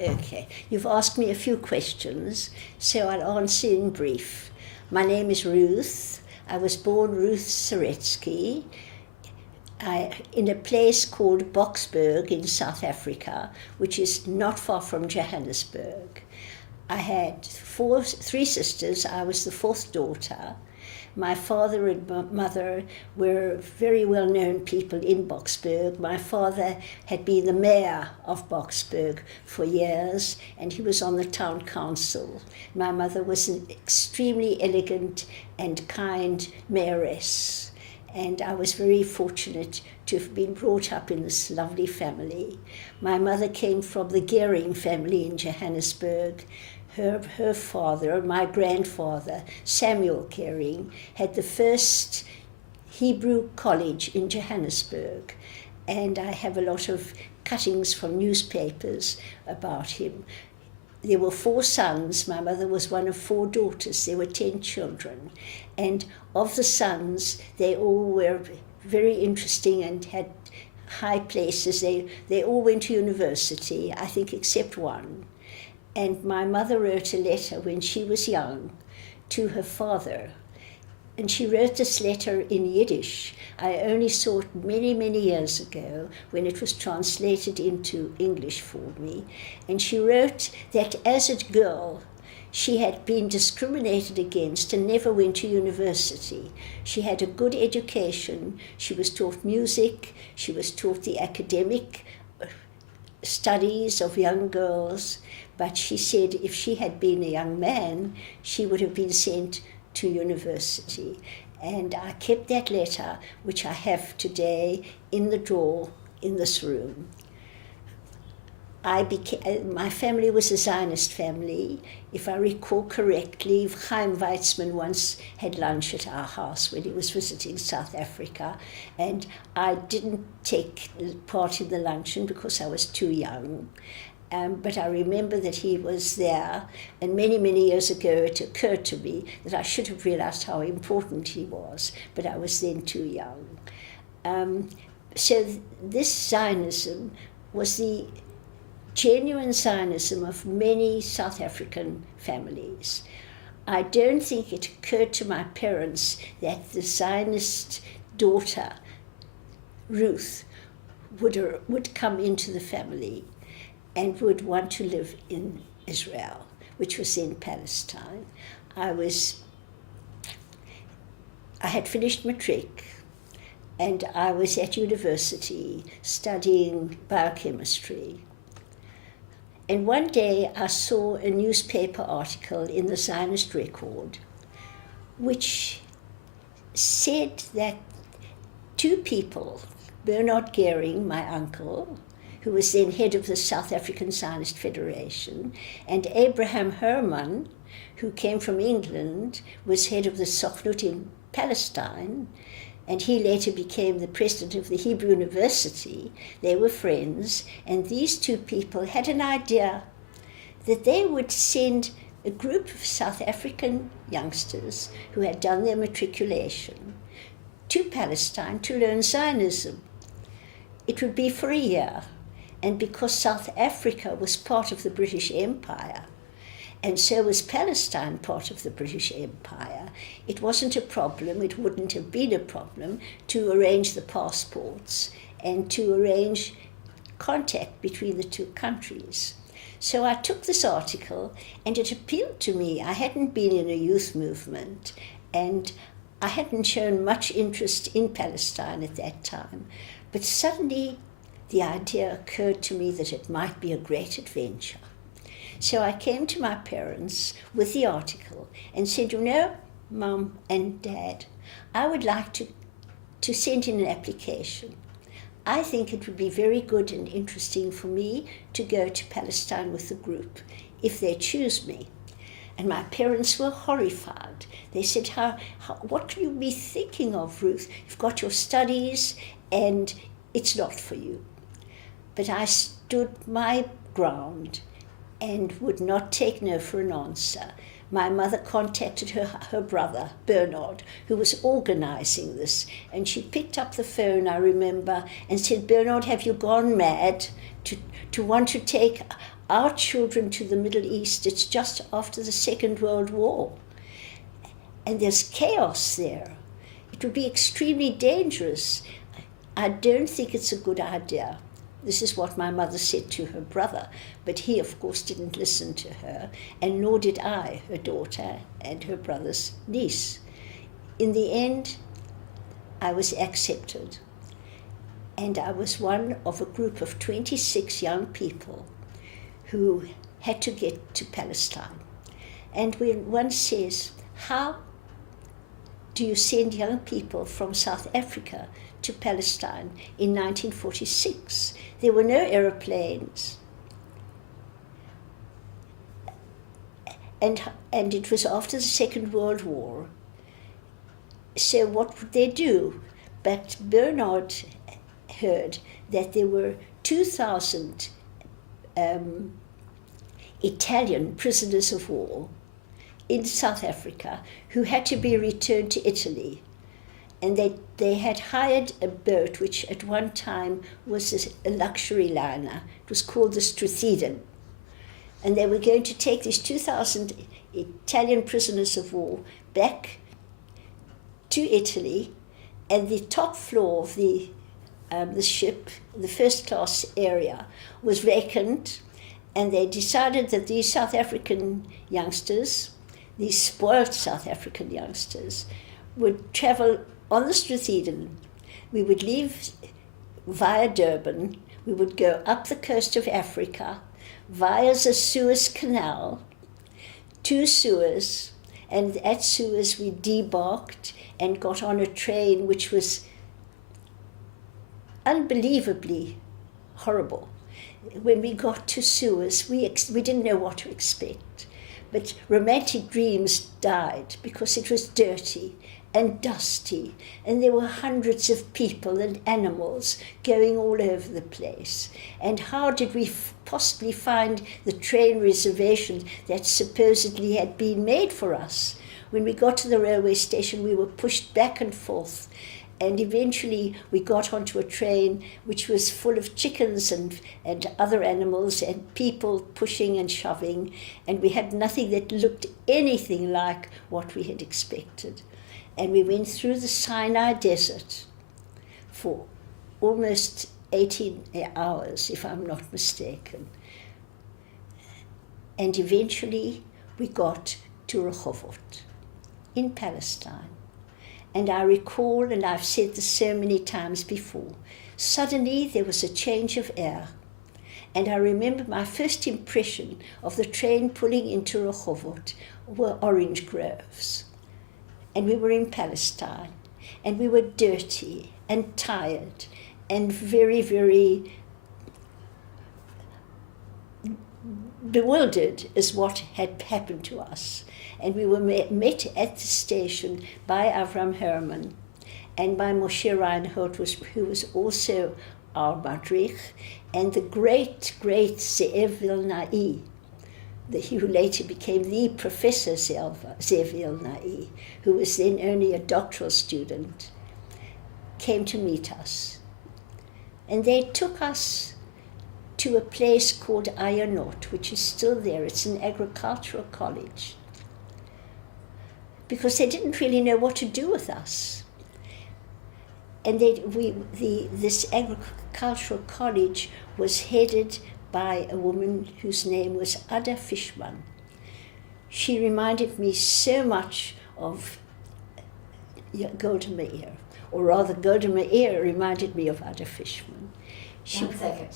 Okay, you've asked me a few questions, so I'll answer in brief. My name is Ruth. I was born Ruth Soretsky in a place called Boksburg in South Africa, which is not far from Johannesburg. I had three sisters. I was the fourth daughter. My father and mother were very well-known people in Boksburg. My father had been the mayor of Boksburg for years, and he was on the town council. My mother was an extremely elegant and kind mayoress, and I was very fortunate to have been brought up in this lovely family. My mother came from the Gehring family in Johannesburg. Her father, my grandfather, Samuel Gehring, had the first Hebrew college in Johannesburg, and I have a lot of cuttings from newspapers about him. There were 4 sons. My mother was one of 4 daughters. There were 10 children, and of the sons, they all were very interesting and had high places. They all went to university, I think, except one. And my mother wrote a letter when she was young to her father. And she wrote this letter in Yiddish. I only saw it many, many years ago when it was translated into English for me. And she wrote that as a girl, she had been discriminated against and never went to university. She had a good education. She was taught music. She was taught the academic studies of young girls. But she said if she had been a young man, she would have been sent to university. And I kept that letter, which I have today in the drawer in this room. My family was a Zionist family. If I recall correctly, Chaim Weizmann once had lunch at our house when he was visiting South Africa, and I didn't take part in the luncheon because I was too young. But I remember that he was there, and many, many years ago it occurred to me that I should have realized how important he was, but I was then too young. So this Zionism was the genuine Zionism of many South African families. I don't think it occurred to my parents that the Zionist daughter, Ruth, would come into the family and would want to live in Israel, which was in Palestine. I had finished matric, and I was at university studying biochemistry. And one day I saw a newspaper article in the Zionist Record, which said that 2 people, Bernard Gehring, my uncle, who was then head of the South African Zionist Federation, and Abraham Herman, who came from England, was head of the Sochnut in Palestine, and he later became the president of the Hebrew University. They were friends, and these 2 people had an idea that they would send a group of South African youngsters who had done their matriculation to Palestine to learn Zionism. It would be for a year. And because South Africa was part of the British Empire, and so was Palestine part of the British Empire, it wasn't a problem, it wouldn't have been a problem to arrange the passports and to arrange contact between the 2 countries. So I took this article, and it appealed to me. I hadn't been in a youth movement, and I hadn't shown much interest in Palestine at that time. But suddenly, the idea occurred to me that it might be a great adventure. So I came to my parents with the article and said, Mum and Dad, I would like to send in an application. I think it would be very good and interesting for me to go to Palestine with the group, if they choose me. And my parents were horrified. They said, what can you be thinking of, Ruth? You've got your studies, and it's not for you. But I stood my ground and would not take no for an answer. My mother contacted her brother, Bernard, who was organizing this, and she picked up the phone, I remember, and said, Bernard, have you gone mad to want to take our children to the Middle East. It's just after the Second World War. And there's chaos there. It would be extremely dangerous. I don't think it's a good idea. This is what my mother said to her brother, but he, of course, didn't listen to her, and nor did I, her daughter, and her brother's niece. In the end, I was accepted, and I was one of a group of 26 young people who had to get to Palestine. And when one says, how do you send young people from South Africa to Palestine in 1946? There were no aeroplanes. And it was after the Second World War. So what would they do? But Bernard heard that there were 2,000 Italian prisoners of war in South Africa who had to be returned to Italy. And they had hired a boat which at one time was a luxury liner. It was called the Struthiden. And they were going to take these 2,000 Italian prisoners of war back to Italy, and the top floor of the ship, the first class area, was vacant, and they decided that these South African youngsters, these spoiled South African youngsters, would travel on the Struthiden. We would leave via Durban, we would go up the coast of Africa via the Suez Canal to Suez, and at Suez we debarked and got on a train which was unbelievably horrible. When we got to Suez, we didn't know what to expect, but romantic dreams died because it was dirty and dusty, and there were hundreds of people and animals going all over the place. And how did we possibly find the train reservation that supposedly had been made for us? When we got to the railway station, we were pushed back and forth, and eventually we got onto a train which was full of chickens and other animals and people pushing and shoving, and we had nothing that looked anything like what we had expected. And we went through the Sinai Desert for almost 18 hours, if I'm not mistaken. And eventually we got to Rehovot in Palestine. And I recall, and I've said this so many times before, suddenly there was a change of air. And I remember my first impression of the train pulling into Rehovot were orange groves. And we were in Palestine, and we were dirty and tired and very, very bewildered as what had happened to us. And we were met at the station by Avram Herman and by Moshe Reinhardt, who was also our madrich, and the great, great Ze'ev Vilnai, who later became the Professor Ze'ev Vilnai, who was then only a doctoral student, came to meet us. And they took us to a place called Ayonot, which is still there. It's an agricultural college, because they didn't really know what to do with us. And this agricultural college was headed by a woman whose name was Ada Fishman. She reminded me so much of Golda Meir, or rather Golda Meir reminded me of Ada Fishman. 1 second.